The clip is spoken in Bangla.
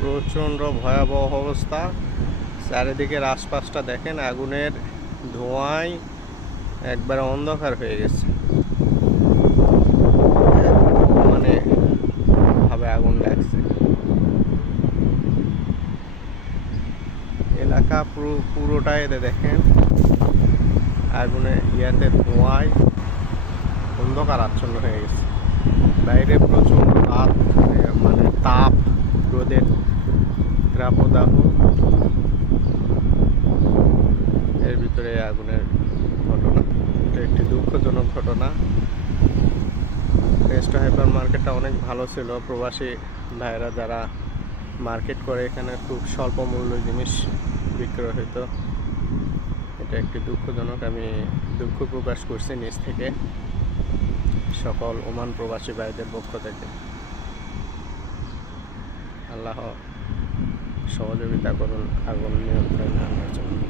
প্রচণ্ড ভয়াবহ অবস্থা। চারিদিকের আশপাশটা দেখেন, আগুনের ধোঁয়ায় একবারে অন্ধকার হয়ে গেছে। মানে ভাবে আগুন লাগছে। এলাকা পুরোটাই দেখেন আগুনে ধোঁয়ায় অন্ধকার আচ্ছন্ন হয়ে গেছে। বাইরে প্রচণ্ড রাত, মানে তাপ, রোদের তাপদাহ, এর ভিতরে আগুনের ঘটনা। এটা একটি দুঃখজনক ঘটনা। রেস্ট হাইপার মার্কেটটা অনেক ভালো ছিল। প্রবাসী ভাইরা যারা মার্কেট করে এখানে খুব স্বল্প মূল্য জিনিস বিক্রয় হতো। এটা একটি দুঃখজনক। আমি দুঃখ প্রকাশ করছি নিজ থেকে, সকল ওমান প্রবাসী ভাইদের পক্ষ থেকে। আল্লাহ সহযোগিতা করুন আগুন নিয়ন্ত্রণে আনার জন্য।